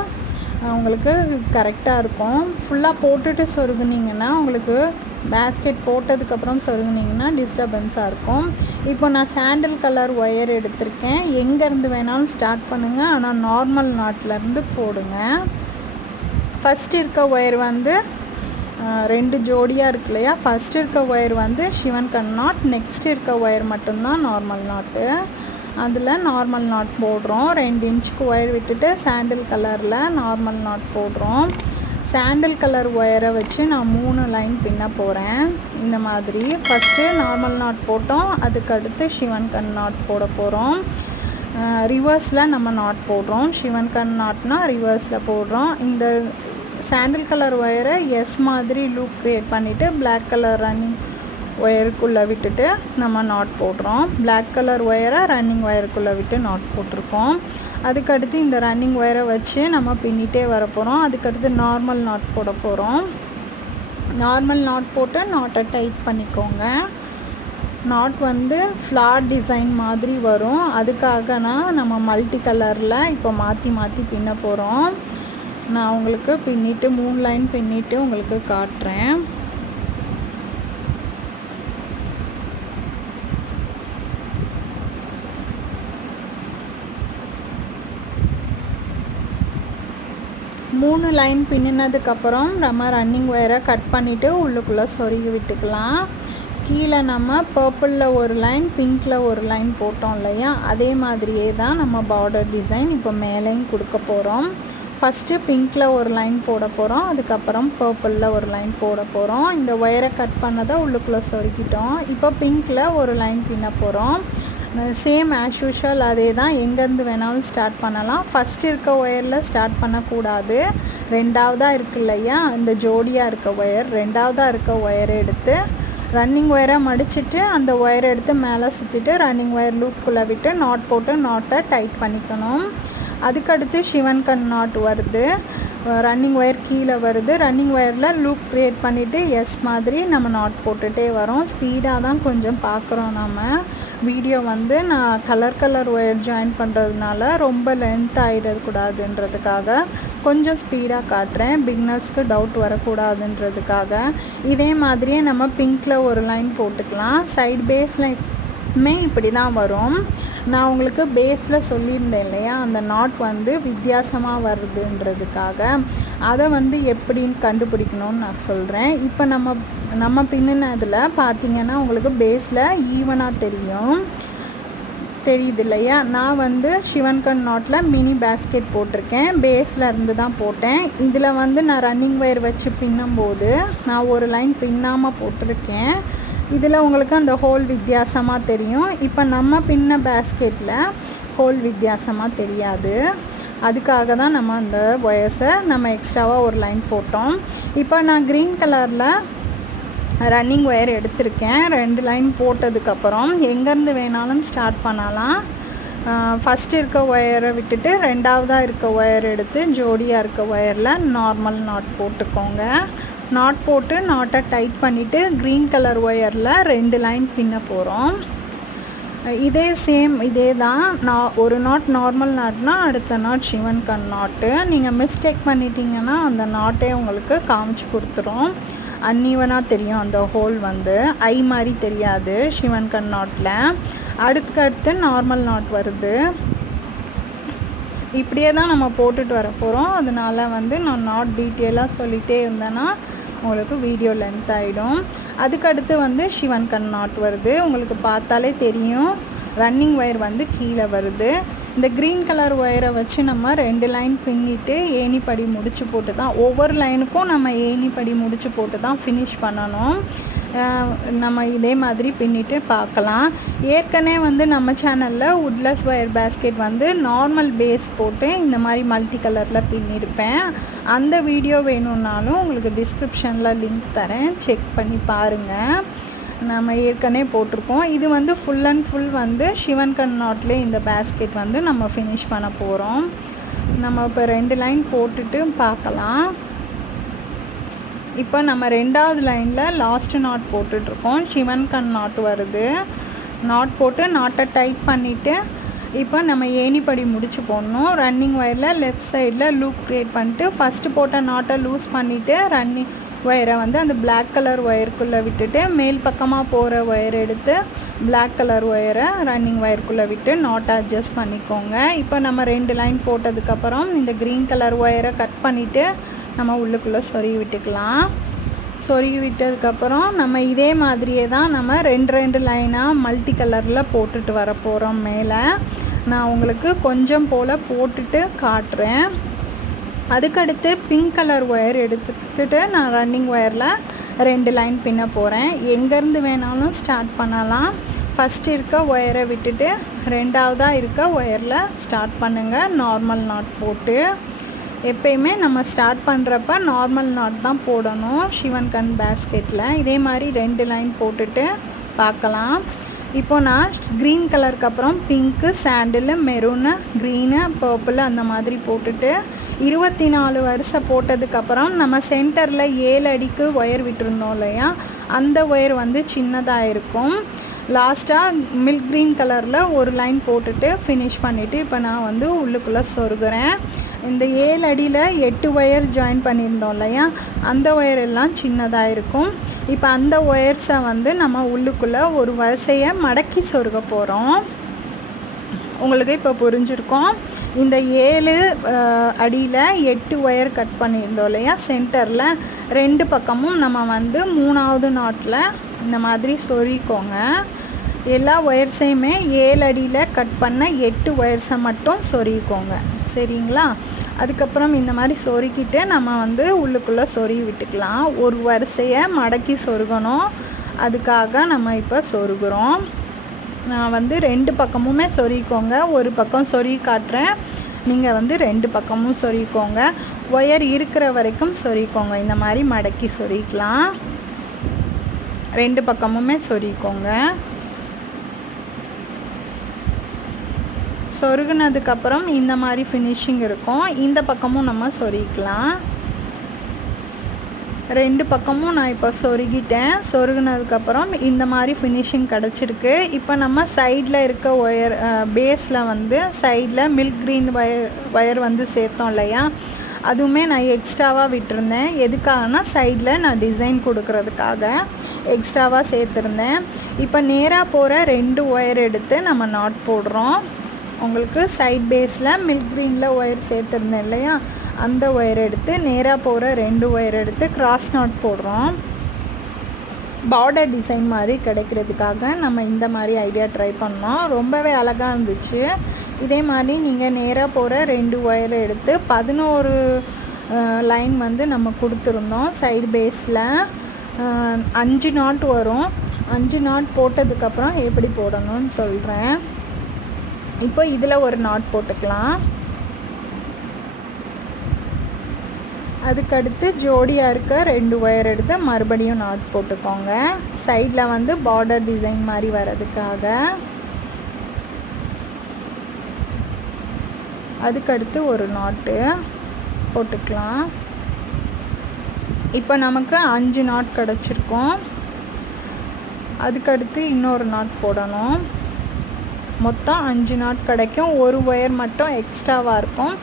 உங்களுக்கு கரெக்டாக இருக்கும். ஃபுல்லாக போட்டுட்டு சொருகுனிங்கன்னா உங்களுக்கு பேஸ்கெட் போட்டதுக்கப்புறம் சொருகுனிங்கன்னா டிஸ்டர்பன்ஸாக இருக்கும். இப்போ நான் சாண்டில் கலர் ஒயர் எடுத்திருக்கேன். எங்கேருந்து வேணாலும் ஸ்டார்ட் பண்ணுங்கள். ஆனால் நார்மல் நாட்லேருந்து போடுங்க. ஃபஸ்ட் இருக்க ஒயர் வந்து 2 ஜோடியாக இருக்கு இல்லையா, ஃபஸ்ட்டு இருக்க ஒயர் வந்து சிவன்கன் நாட், நெக்ஸ்ட் இருக்க ஒயர் மட்டும்தான் நார்மல் நாட்டு. அதில் நார்மல் நாட் போடுறோம். 2 இன்ச்சுக்கு ஒயர் விட்டுட்டு சாண்டில் கலரில் நார்மல் நாட் போடுறோம். சாண்டில் கலர் ஒயரை வச்சு நான் 3 லைன் பின்ன போகிறேன். இந்த மாதிரி ஃபஸ்ட்டு நார்மல் நாட் போட்டோம், அதுக்கடுத்து சிவன்கன் நாட் போட போகிறோம். ரிவர்ஸில் நம்ம நாட் போடுறோம். சிவன்கன் நாட்னா ரிவர்ஸில் போடுறோம். இந்த சாண்டில் கலர் ஒயரை எஸ் மாதிரி லூப் க்ரியேட் பண்ணிவிட்டு பிளாக் கலர் ரன்னிங் ஒயருக்குள்ளே விட்டுட்டு நம்ம நாட் போடுறோம். பிளாக் கலர் ஒயரை ரன்னிங் ஒயருக்குள்ளே விட்டு நாட் போட்டிருக்கோம். அதுக்கடுத்து இந்த ரன்னிங் ஒயரை வச்சு நம்ம பின்னிட்டே வர போகிறோம். அதுக்கடுத்து நார்மல் நாட் போட போகிறோம். நார்மல் நாட் போட்டு நாட்டை டைட் பண்ணிக்கோங்க. நாட் வந்து ஃப்ளார் டிசைன் மாதிரி வரும். அதுக்காகனா நம்ம மல்டி கலரில் இப்போ மாற்றி மாற்றி பின்ன போகிறோம். நான் உங்களுக்கு பின்னிட்டு 3 லைன் பின்னிட்டு உங்களுக்கு காட்டுறேன். மூணு லைன் பின்னினதுக்கப்புறம் நம்ம ரன்னிங் ஒயரை கட் பண்ணிவிட்டு உள்ளுக்குள்ளே சொருகி விட்டுக்கலாம். கீழே நம்ம பர்பிளில் ஒரு லைன், பிங்க்கில் ஒரு லைன் போட்டோம் இல்லையா, அதே மாதிரியே தான் நம்ம பார்டர் டிசைன் இப்போ மேலேயும் கொடுக்க போகிறோம். ஃபஸ்ட்டு பிங்க்கில் ஒரு லைன் போட போகிறோம், அதுக்கப்புறம் பர்பிளில் ஒரு லைன் போட போகிறோம். இந்த ஒயரை கட் பண்ணதை உள்ளுக்குள்ளே சொருக்கிட்டோம். இப்போ பிங்க்கில் ஒரு லைன் பின்ன போகிறோம். சேம் ஆஸ் யூஷுவல் அதே தான், எங்கேருந்து வேணாலும் ஸ்டார்ட் பண்ணலாம். ஃபஸ்ட்டு இருக்க ஒயரில் ஸ்டார்ட் பண்ணக்கூடாது. ரெண்டாவதாக இருக்கு இல்லையா, இந்த ஜோடியாக இருக்க ஒயர், ரெண்டாவதாக இருக்க ஒயரை எடுத்து ரன்னிங் ஒயரை மடிச்சுட்டு அந்த ஒயரை எடுத்து மேலே சுற்றிட்டு ரன்னிங் ஒயர் லூப்புக்குள்ளே விட்டு நாட் போட்டு நாட்டை டைட் பண்ணிக்கணும். அதுக்கடுத்து சிவன்கன் நாட் வருது, ரன்னிங் ஒயர் கீழே வருது. ரன்னிங் ஒயரில் லூப் க்ரியேட் பண்ணிவிட்டு எஸ் மாதிரி நம்ம நாட் போட்டுகிட்டே வரோம். ஸ்பீடாக தான் கொஞ்சம் பார்க்குறோம். நம்ம வீடியோ வந்து நான் கலர் ஒயர் ஜாயின் பண்ணுறதுனால ரொம்ப லென்த் ஆகிடக்கூடாதுன்றதுக்காக கொஞ்சம் ஸ்பீடாக காட்டுறேன், பிகினர்ஸ்க்கு டவுட் வரக்கூடாதுன்றதுக்காக. இதே மாதிரியே நம்ம பிங்க்கில் ஒரு லைன் போட்டுக்கலாம். சைடு பேஸ் லைன்மே இப்படி தான் வரும். நான் உங்களுக்கு பேஸில் சொல்லியிருந்தேன் இல்லையா, அந்த நாட் வந்து வித்தியாசமாக வருதுன்றதுக்காக அதை வந்து எப்படின்னு கண்டுபிடிக்கணும்னு நான் சொல்கிறேன். இப்போ நம்ம பின்னினதில் பார்த்தீங்கன்னா உங்களுக்கு பேஸில் ஈவனாக தெரியுது இல்லையா. நான் வந்து சிவன்கன் நாட்டில் மினி பேஸ்கெட் போட்டிருக்கேன், பேஸில் இருந்து தான் போட்டேன். இதில் வந்து நான் ரன்னிங் ஒயர் வச்சு பின்னும்போது நான் ஒரு லைன் பின்னாமல் போட்டிருக்கேன். இதில் உங்களுக்கு அந்த ஹோல் வித்தியாசமாக தெரியும். இப்போ நம்ம பின்ன பேஸ்கெட்டில் ஹோல் வித்தியாசமாக தெரியாது. அதுக்காக தான் நம்ம அந்த ஒயர்ஸை நம்ம எக்ஸ்ட்ராவாக ஒரு லைன் போட்டோம். இப்போ நான் க்ரீன் கலரில் ரன்னிங் ஒயர் எடுத்திருக்கேன். 2 லைன் போட்டதுக்கப்புறம் எங்கேருந்து வேணாலும் ஸ்டார்ட் பண்ணலாம். ஃபஸ்ட்டு இருக்க ஒயரை விட்டுட்டு ரெண்டாவதாக இருக்க ஒயர் எடுத்து ஜோடியாக இருக்க ஒயரில் நார்மல் நாட் போட்டுக்கோங்க. நாட் போட்டு நாட்டை டைட் பண்ணிவிட்டு க்ரீன் கலர் ஒயரில் 2 லைன் பின்ன போகிறோம். இதே தான். நான் ஒரு நாட் நார்மல் நாட்னா அடுத்த நாட் சிவன்கன் நாட்டு. நீங்கள் மிஸ்டேக் பண்ணிட்டீங்கன்னா அந்த நாட்டே உங்களுக்கு காமிச்சு கொடுத்துரும். அன்ஈவனாக தெரியும், அந்த ஹோல் வந்து ஐ மாதிரி தெரியாது சிவன்கன் நாட்டில். அடுத்தடுத்து நார்மல் நாட் வருது. இப்படியே தான் நம்ம போட்டுட்டு வர போகிறோம். அதனால் வந்து நான் நாட் டீட்டெயிலாக சொல்லிகிட்டே இருந்தேன்னா உங்களுக்கு வீடியோ லென்த் ஆகிடும். அதுக்கடுத்து வந்து சிவன்கன் நாட் வருது. உங்களுக்கு பார்த்தாலே தெரியும், ரன்னிங் ஒயர் வந்து கீழே வருது. இந்த க்ரீன் கலர் ஒயரை வச்சு நம்ம 2 லைன் பின்னிட்டு ஏணிப்படி முடிச்சு போட்டு தான், ஒவ்வொரு லைனுக்கும் நம்ம ஏணிப்படி முடிச்சு போட்டு தான் ஃபினிஷ் பண்ணணும். நம்ம இதே மாதிரி பின்னிட்டு பார்க்கலாம். ஏற்கனவே வந்து நம்ம சேனலில் வுட்லெஸ் ஒயர் பேஸ்கெட் வந்து நார்மல் பேஸ் போட்டு இந்த மாதிரி மல்டி கலரில் பின்னிருப்பேன். அந்த வீடியோ வேணும்னாலும் உங்களுக்கு டிஸ்கிரிப்ஷனில் லிங்க் தரேன், செக் பண்ணி பாருங்கள். நம்ம ஏற்கனவே போட்டிருக்கோம். இது வந்து ஃபுல் அண்ட் ஃபுல் வந்து சிவன்கன் நாட்லேயே இந்த பேஸ்கெட் வந்து நம்ம ஃபினிஷ் பண்ண போகிறோம். நம்ம இப்போ 2 லைன் போட்டுட்டு பார்க்கலாம். இப்போ நம்ம 2வது லைனில் லாஸ்ட் நாட் போட்டுட்ருக்கோம். சிவன்கன் நாட் வருது. நாட் போட்டு நாட்டை டைட் பண்ணிவிட்டு இப்போ நம்ம ஏணிப்படி முடிச்சு போடணும். ரன்னிங் ஒயரில் லெஃப்ட் சைடில் லூப் க்ரியேட் பண்ணிட்டு ஃபஸ்ட்டு போட்ட நாட்டை லூஸ் பண்ணிவிட்டு ரன்னிங் ஒயரை வந்து அந்த பிளாக் கலர் ஒயருக்குள்ளே விட்டுட்டு மேல் பக்கமாக போகிற ஒயர் எடுத்து பிளாக் கலர் ஒயரை ரன்னிங் ஒயருக்குள்ளே விட்டு நாட்டை அட்ஜஸ்ட் பண்ணிக்கோங்க. இப்போ நம்ம 2 லைன் போட்டதுக்கப்புறம் இந்த க்ரீன் கலர் ஒயரை கட் பண்ணிவிட்டு நம்ம உள்ளுக்குள்ளே சொருகி விட்டுக்கலாம். சொருகி விட்டதுக்கப்புறம் நம்ம இதே மாதிரியே தான் நம்ம 2 லைனாக மல்டி கலரில் போட்டுட்டு வர போகிறோம். மேலே நான் உங்களுக்கு கொஞ்சம் போல் போட்டுட்டு காட்டுறேன். அதுக்கடுத்து பிங்க் கலர் ஒயர் எடுத்துக்கிட்டு நான் ரன்னிங் ஒயரில் 2 லைன் பின்ன போகிறேன். எங்கேருந்து வேணாலும் ஸ்டார்ட் பண்ணலாம். ஃபஸ்ட்டு இருக்க ஒயரை விட்டுட்டு 2ஆவதாக இருக்க ஒயரில் ஸ்டார்ட் பண்ணுங்கள். நார்மல் நாட் போட்டு எப்பயுமே நம்ம ஸ்டார்ட் பண்ணுறப்ப நார்மல் நாட் தான் போடணும் ஷிவன் கன் பேஸ்கெட்டில். இதே மாதிரி 2 லைன் போட்டுட்டு பார்க்கலாம். இப்போ நான் க்ரீன் கலருக்கு அப்புறம் பிங்க்கு, சாண்டிலு, மெரூனு, க்ரீனு, பர்பிள் அந்த மாதிரி போட்டுட்டு 24 வரிசை போட்டதுக்கப்புறம் நம்ம சென்டரில் 7 அடிக்கு ஒயர் விட்டுருந்தோம் இல்லையா, அந்த ஒயர் வந்து சின்னதாக இருக்கும். லாஸ்ட்டாக மில்க் க்ரீன் கலரில் ஒரு லைன் போட்டுட்டு ஃபினிஷ் பண்ணிவிட்டு இப்போ நான் வந்து உள்ளுக்குள்ளே சொருகிறேன். இந்த 7 அடியில் 8 ஒயர் ஜாயின் பண்ணியிருந்தோம் இல்லையா, அந்த ஒயர் எல்லாம் சின்னதாக இருக்கும். இப்போ அந்த ஒயர்ஸை வந்து நம்ம உள்ளுக்குள்ளே ஒரு வரிசையை மடக்கி சொருக போகிறோம். உங்களுக்கு இப்போ புரிஞ்சிருக்கும். இந்த 7 அடியில் 8 ஒயர் கட் பண்ணியிருந்தோம் இல்லையா, சென்டரில் 2 பக்கமும் நம்ம வந்து 3ஆவது நாட்டில் இந்த மாதிரி சொருகிக்கோங்க. எல்லா ஒயர்ஸையுமே 7 அடியில் கட் பண்ண 8 ஒயர்ஸை மட்டும் சொருகிக்கோங்க, சரிங்களா? அதுக்கப்புறம் இந்த மாதிரி சொருகிட்டு நம்ம வந்து உள்ளுக்குள்ளே சொருகி விட்டுக்கலாம். ஒரு வரிசையை மடக்கி சொருகணும், அதுக்காக நம்ம இப்போ சொருகிறோம். நான் வந்து 2 பக்கமுமே சொருகிக்கோங்க. ஒரு பக்கம் சொருகி காட்டுறேன், நீங்கள் வந்து 2 பக்கமும் சொருகிக்கோங்க. ஒயர் இருக்கிற வரைக்கும் சொருகிக்கோங்க. இந்த மாதிரி மடக்கி சொருகிக்கலாம். 2 பக்கமுமே சொருகிக்கோங்க. சொருகினதுக்கப்புறம் இந்த மாதிரி ஃபினிஷிங் இருக்கும். இந்த பக்கமும் நம்ம சொருகிக்கலாம். 2 பக்கமும் நான் இப்போ சொருகிட்டேன். சொருகினதுக்கப்புறம் இந்த மாதிரி ஃபினிஷிங் கிடச்சிருக்கு. இப்போ நம்ம சைடில் இருக்க ஒயர் பேஸில் வந்து சைடில் மில்க் க்ரீன் ஒயர் வந்து சேர்த்தோம் இல்லையா, அதுவுமே நான் எக்ஸ்ட்ராவாக விட்டுருந்தேன். எதுக்காகனா சைடில் நான் டிசைன் கொடுக்கறதுக்காக எக்ஸ்ட்ராவாக சேர்த்துருந்தேன். இப்போ நேராக போகிற 2 ஒயர் எடுத்து நம்ம நாட் போடுறோம். உங்களுக்கு சைட் பேஸில் மில்க் க்ரீனில் ஒயர் சேர்த்துருந்தேன் இல்லையா, அந்த ஒயர் எடுத்து நேராக போகிற 2 ஒயர் எடுத்து கிராஸ் நாட் போடுறோம். பார்டர் டிசைன் மாதிரி கிடைக்கிறதுக்காக நம்ம இந்த மாதிரி ஐடியா ட்ரை பண்ணோம். ரொம்பவே அழகாக இருந்துச்சு. இதே மாதிரி நீங்கள் நேராக போகிற 2 ஒயரை எடுத்து 11 லைன் வந்து நம்ம கொடுத்துருந்தோம். சைடு பேஸில் 5 நாட் வரும். 5 நாட் போட்டதுக்கப்புறம் எப்படி போடணும்னு சொல்கிறேன். இப்போ இதில் ஒரு நாட் போட்டுக்கலாம். அதுக்கடுத்து ஜோடியாக இருக்க 2 ஒயர் எடுத்து மறுபடியும் நாட் போட்டுக்கோங்க. சைடில் வந்து பார்டர் டிசைன் மாதிரி வர்றதுக்காக. அதுக்கடுத்து ஒரு நாட்டு போட்டுக்கலாம். இப்போ நமக்கு 5 நாட் கிடச்சிருக்கும். அதுக்கடுத்து இன்னொரு நாட் போடணும். மொத்தம் 5 நாட் கிடைக்கும். ஒரு ஒயர் மட்டும் எக்ஸ்ட்ராவாக இருக்கும்.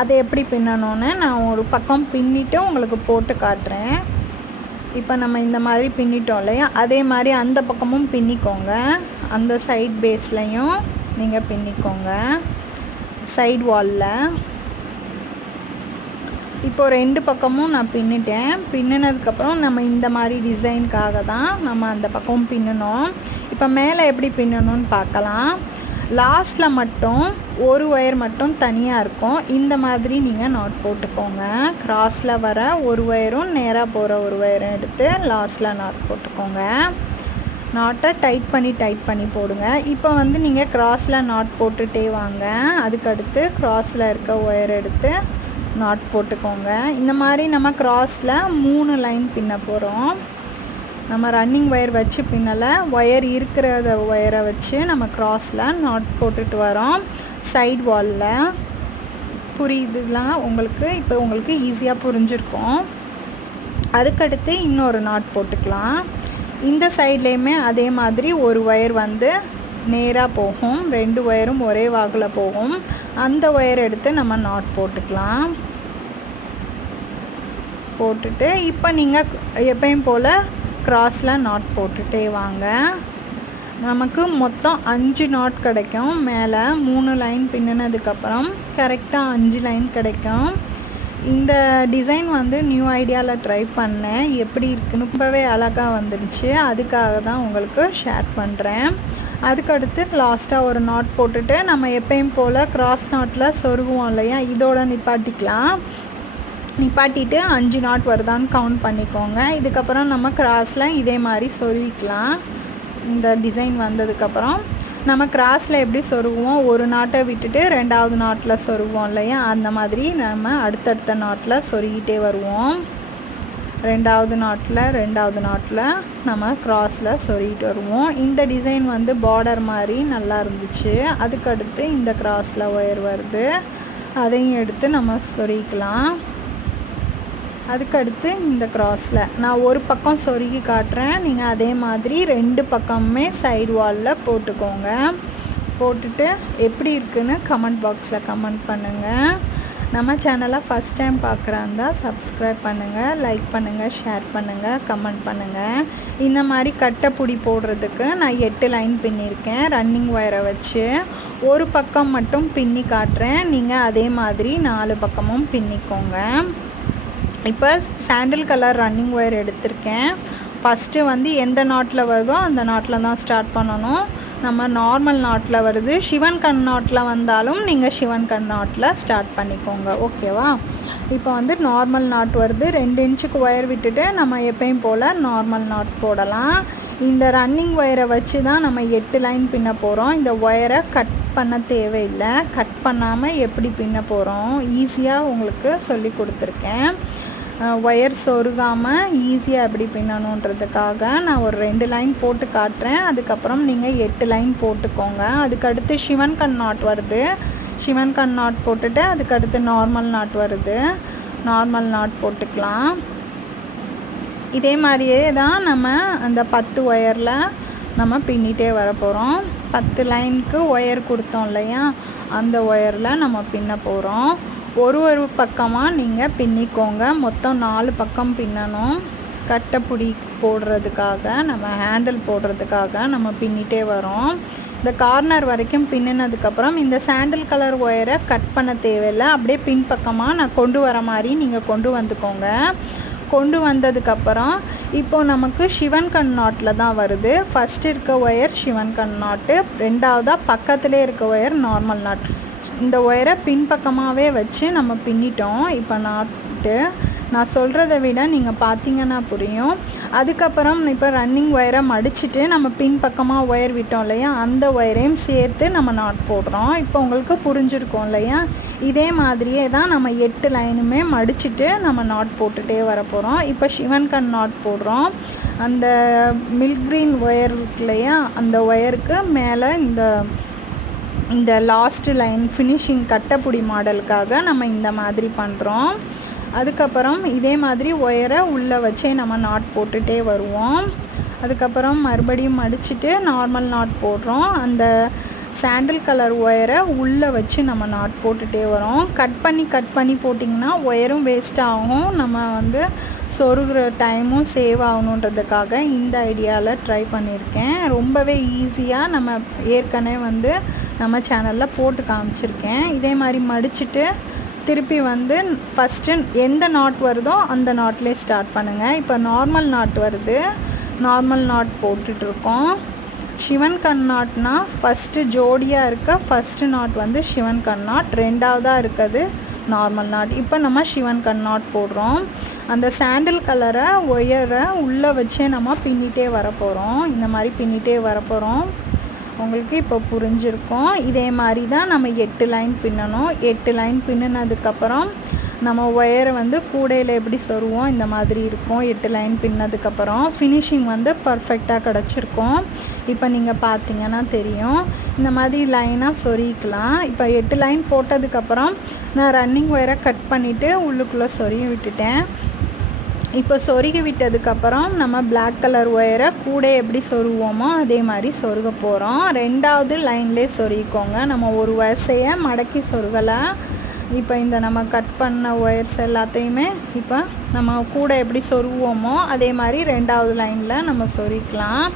அதை எப்படி பின்னணுன்னு நான் ஒரு பக்கம் பின்னிட்டு உங்களுக்கு போட்டு காட்டுறேன். இப்போ நம்ம இந்த மாதிரி பின்னிட்டோம் இல்லையா, அதே மாதிரி அந்த பக்கமும் பின்னிக்கோங்க. அந்த சைட் பேஸ்லையும் நீங்கள் பின்னிக்கோங்க, சைடு வாலில். இப்போ 2 பக்கமும் நான் பின்னிட்டேன். பின்னினதுக்கப்புறம் நம்ம இந்த மாதிரி டிசைனுக்காக தான் நம்ம அந்த பக்கம் பின்னணும். இப்போ மேலே எப்படி பின்னணும்னு பார்க்கலாம். லாஸ்ட்டில் மட்டும் ஒரு ஒயர் மட்டும் தனியாக இருக்கும். இந்த மாதிரி நீங்கள் நாட் போட்டுக்கோங்க. கிராஸில் வர ஒரு ஒயரும் நேராக போகிற ஒரு ஒயரும் எடுத்து லாஸ்ட்டில் நாட் போட்டுக்கோங்க. நாட்டை டைட் பண்ணி போடுங்க. இப்போ வந்து நீங்கள் கிராஸில் நாட் போட்டுகிட்டே வாங்க. அதுக்கடுத்து கிராஸில் இருக்க ஒயர் எடுத்து நாட் போட்டுக்கோங்க. இந்த மாதிரி நம்ம கிராஸில் 3 லைன் பின்ன போகிறோம். நம்ம ரன்னிங் ஒயர் வச்சு பின்னலை, ஒயர் இருக்கிற ஒயரை வச்சு நம்ம கிராஸில் நாட் போட்டுட்டு வரோம் சைடு வாலில். புரியுதுலாம் உங்களுக்கு? இப்போ உங்களுக்கு ஈஸியாக புரிஞ்சிருக்கும். அதுக்கடுத்து இன்னொரு நாட் போட்டுக்கலாம். இந்த சைட்லேயுமே அதே மாதிரி ஒரு ஒயர் வந்து நேராக போகும், 2 ஒயரும் ஒரே வாக்கில் போகும். அந்த ஒயர் எடுத்து நம்ம நாட் போட்டுக்கலாம். போட்டுட்டு இப்போ நீங்கள் எப்பயும் போல் கிராஸில் நாட் போட்டுகிட்டே வாங்க. நமக்கு மொத்தம் 5 நாட் கிடைக்கும். மேலே 3 லைன் பின்னினதுக்கப்புறம் கரெக்டாக 5 லைன் கிடைக்கும். இந்த டிசைன் வந்து நியூ ஐடியாவில் ட்ரை பண்ணேன், எப்படி இருக்குன்னு ரொம்பவே அழகாக வந்துடுச்சு. அதுக்காக தான் உங்களுக்கு ஷேர் பண்ணுறேன். அதுக்கடுத்து லாஸ்ட்டாக ஒரு நாட் போட்டுட்டு நம்ம எப்பயும் போல் கிராஸ் நாட்டில் சொருகுவோம் இல்லையா, இதோட நிப்பாட்டிக்கலாம். நிப்பாட்டிட்டு 5 நாட் வருதான்னு கவுண்ட் பண்ணிக்கோங்க. இதுக்கப்புறம் நம்ம கிராஸில் இதே மாதிரி சொருவிக்கலாம். இந்த டிசைன் வந்ததுக்கப்புறம் நம்ம கிராஸில் எப்படி சொருகுவோம், ஒரு நாட்டை விட்டுட்டு 2வது நாட்டில் சொருகுவோம் இல்லையா, அந்த மாதிரி நம்ம அடுத்தடுத்த நாட்டில் சொருகிட்டே வருவோம். 2வது நாட்டில் நம்ம கிராஸில் சொருகிட்டு வருவோம். இந்த டிசைன் வந்து பார்டர் மாதிரி நல்லா இருந்துச்சு. அதுக்கடுத்து இந்த கிராஸில் ஒயர் வருது, அதையும் எடுத்து நம்ம சொருகிக்கலாம். அதுக்கடுத்து இந்த கிராஸில் நான் ஒரு பக்கம் சொருகி காட்டுறேன், நீங்கள் அதே மாதிரி 2 பக்கமுமே சைடு வாலில் போட்டுக்கோங்க. போட்டுட்டு எப்படி இருக்குன்னு கமெண்ட் பாக்ஸில் கமெண்ட் பண்ணுங்கள். நம்ம சேனலை ஃபஸ்ட் டைம் பார்க்குறாந்தா சப்ஸ்கிரைப் பண்ணுங்கள், லைக் பண்ணுங்கள், ஷேர் பண்ணுங்கள், கமெண்ட் பண்ணுங்கள். இந்த மாதிரி கட்டைப்புடி போடுறதுக்கு நான் 8 லைன் பின்னியிருக்கேன் ரன்னிங் ஒயரை வச்சு. ஒரு பக்கம் மட்டும் பின்னி காட்டுறேன், நீங்கள் அதே மாதிரி 4 பக்கமும் பின்னிக்கோங்க. இப்போ சாண்டில் கலர் ரன்னிங் ஒயர் எடுத்திருக்கேன். ஃபஸ்ட்டு வந்து எந்த நாட்டில் வருதோ அந்த நாட்டில் தான் ஸ்டார்ட் பண்ணணும். நம்ம நார்மல் நாட்டில் வருது, சிவன் கண் நாட்டில் வந்தாலும் நீங்கள் சிவன் கண் நாட்டில் ஸ்டார்ட் பண்ணிக்கோங்க, ஓகேவா? இப்போ வந்து நார்மல் நாட் வருது, 2 இன்ச்சுக்கு ஒயர் விட்டுட்டு நம்ம எப்பயும் போல் நார்மல் நாட் போடலாம். இந்த ரன்னிங் ஒயரை வச்சு தான் நம்ம 8 லைன் பின்ன போகிறோம். இந்த ஒயரை கட் பண்ண தேவையில்லை, கட் பண்ணாமல் எப்படி பின்ன போகிறோம் ஈஸியாக உங்களுக்கு சொல்லி கொடுத்துருக்கேன். ஒயர் சொருகாமல் ஈஸியாக எப்படி பின்னணுன்றதுக்காக நான் ஒரு 2 லைன் போட்டு காட்டுறேன். அதுக்கப்புறம் நீங்கள் 8 லைன் போட்டுக்கோங்க. அதுக்கடுத்து சிவன் கண் நாட் வருது, சிவன் கண் நாட் போட்டுட்டு அதுக்கடுத்து நார்மல் நாட் வருது, நார்மல் நாட் போட்டுக்கலாம். இதே மாதிரியே தான் நம்ம அந்த 10 ஒயரில் நம்ம பின்னிட்டே வர போகிறோம். 10 லைனுக்கு ஒயர் கொடுத்தோம் இல்லையா, அந்த ஒயரில் நம்ம பின்ன போகிறோம். ஒரு பக்கமாக நீங்கள் பின்னிக்கோங்க. மொத்தம் 4 பக்கம் பின்னணும். கட்டைப்புடி போடுறதுக்காக, நம்ம ஹேண்டில் போடுறதுக்காக நம்ம பின்னிட்டே வரோம். இந்த கார்னர் வரைக்கும் பின்னினதுக்கப்புறம் இந்த சாண்டில் கலர் ஒயரை கட் பண்ண தேவையில்லை, அப்படியே பின்பக்கமாக நான் கொண்டு வர மாதிரி நீங்கள் கொண்டு வந்துக்கோங்க. கொண்டு வந்ததுக்கப்புறம் இப்போது நமக்கு சிவன் கண் நாட்டில் தான் வருது. ஃபஸ்ட்டு இருக்க ஒயர் சிவன் கண் நாட்டு, 2வதாக பக்கத்துலேயே இருக்க ஒயர் நார்மல் நாட். இந்த ஒயரை பின்பக்கமாகவே வச்சு நம்ம பின்னிட்டோம். இப்போ நாட்டு நான் சொல்கிறத விட நீங்கள் பார்த்தீங்கன்னா புரியும். அதுக்கப்புறம் இப்போ ரன்னிங் ஒயரை மடிச்சுட்டு நம்ம பின்பக்கமாக ஒயர் விட்டோம் இல்லையா, அந்த ஒயரையும் சேர்த்து நம்ம நாட் போடுறோம். இப்போ உங்களுக்கு புரிஞ்சிருக்கோம் இல்லையா? இதே மாதிரியே தான் நம்ம 8 லைனுமே மடிச்சுட்டு நம்ம நாட் போட்டுகிட்டே வர போகிறோம். இப்போ சிவன் கண் நாட் போடுறோம். அந்த மில்க் க்ரீன் ஒயர் இருக்கு இல்லையா, அந்த ஒயருக்கு மேலே இந்த லாஸ்ட்டு லைன் ஃபினிஷிங் கட்டைப்புடி மாடலுக்காக நம்ம இந்த மாதிரி பண்ணுறோம். அதுக்கப்புறம் இதே மாதிரி ஒயரை உள்ளே வச்சே நம்ம நாட் போட்டுகிட்டே வருவோம். அதுக்கப்புறம் மறுபடியும் மடிச்சுட்டு நார்மல் நாட் போடுறோம். அந்த சாண்டில் கலர் ஒயரை உள்ளே வச்சு நம்ம நாட் போட்டுகிட்டே வரோம். கட் பண்ணி போட்டிங்கன்னா ஒயரும் வேஸ்ட் ஆகும், நம்ம வந்து சொருகிற டைமும் சேவ் ஆகணுன்றதுக்காக இந்த ஐடியாவில் ட்ரை பண்ணியிருக்கேன். ரொம்பவே ஈஸியாக நம்ம ஏற்கனவே வந்து நம்ம சேனலில் போட்டு காமிச்சிருக்கேன். இதே மாதிரி மடிச்சுட்டு திருப்பி வந்து ஃபஸ்ட்டு எந்த நாட் வருதோ அந்த நாட்லேயே ஸ்டார்ட் பண்ணுங்கள். இப்போ நார்மல் நாட் வருது, நார்மல் நாட் போட்டுட்ருக்கோம். சிவன் கண் நாட்னா ஃபஸ்ட்டு ஜோடியாக இருக்க ஃபஸ்ட்டு நாட் வந்து சிவன் கண் நாட், 2வதாக இருக்கிறது நார்மல் நாட். இப்போ நம்ம சிவன் கண் நாட் போடுறோம். அந்த சாண்டில் கலரை ஒயரை உள்ளே வச்சே நம்ம பின்னிட்டே வர போகிறோம். இந்த மாதிரி பின்னிட்டே வர போகிறோம். உங்களுக்கு இப்போ புரிஞ்சிருக்கும். இதே மாதிரி தான் நம்ம 8 லைன் பின்னணும். 8 லைன் பின்னினதுக்கப்புறம் நம்ம ஒயரை வந்து கூடையில் எப்படி சொருவோம் இந்த மாதிரி இருக்கும். 8 லைன் பின்னதுக்கப்புறம் ஃபினிஷிங் வந்து பர்ஃபெக்டாக கிடச்சிருக்கும். இப்போ நீங்கள் பார்த்தீங்கன்னா தெரியும். இந்த மாதிரி லைனாக சொருகிக்கலாம். இப்போ 8 லைன் போட்டதுக்கப்புறம் நான் ரன்னிங் ஒயரை கட் பண்ணிவிட்டு உள்ளுக்குள்ளே சொருகி விட்டுட்டேன். இப்போ சொருகி விட்டதுக்கப்புறம் நம்ம பிளாக் கலர் ஒயரை கூட எப்படி சொருவோமோ அதே மாதிரி சொருக போகிறோம். 2வது லைன்லேயே சொருகிக்கோங்க. நம்ம ஒரு வரிசையை மடக்கி சொருகலை. இப்போ இந்த நம்ம கட் பண்ண ஒயர்ஸ் எல்லாத்தையுமே இப்போ நம்ம கூட எப்படி சொருவோமோ அதே மாதிரி 2வது லைனில் நம்ம சொருகிக்கலாம்.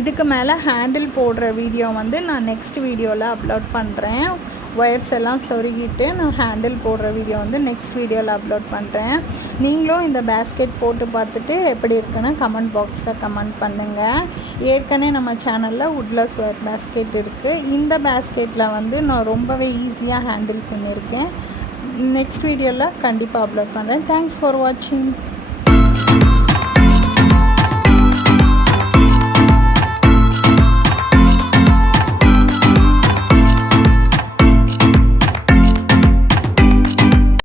இதுக்கு மேலே ஹேண்டில் போடுற வீடியோ வந்து நான் நெக்ஸ்ட் வீடியோவில் அப்லோட் பண்ணுறேன். ஒயர்ஸ் எல்லாம் சொருகிட்டு நான் ஹேண்டில் போடுற வீடியோ வந்து நெக்ஸ்ட் வீடியோவில் அப்லோட் பண்ணுறேன். நீங்களும் இந்த பேஸ்கெட் போட்டு பார்த்துட்டு எப்படி இருக்குன்னு கமெண்ட் பாக்ஸில் கமெண்ட் பண்ணுங்கள். ஏற்கனவே நம்ம சேனலில் வுட்லெஸ் ஒயர் பேஸ்கெட் இருக்குது. இந்த பேஸ்கெட்டில் வந்து நான் ரொம்பவே ஈஸியாக ஹேண்டில் பண்ணியிருக்கேன். நெக்ஸ்ட் வீடியோவில் கண்டிப்பாக அப்லோட் பண்ணுறேன். தேங்க்ஸ் ஃபார் வாட்சிங்.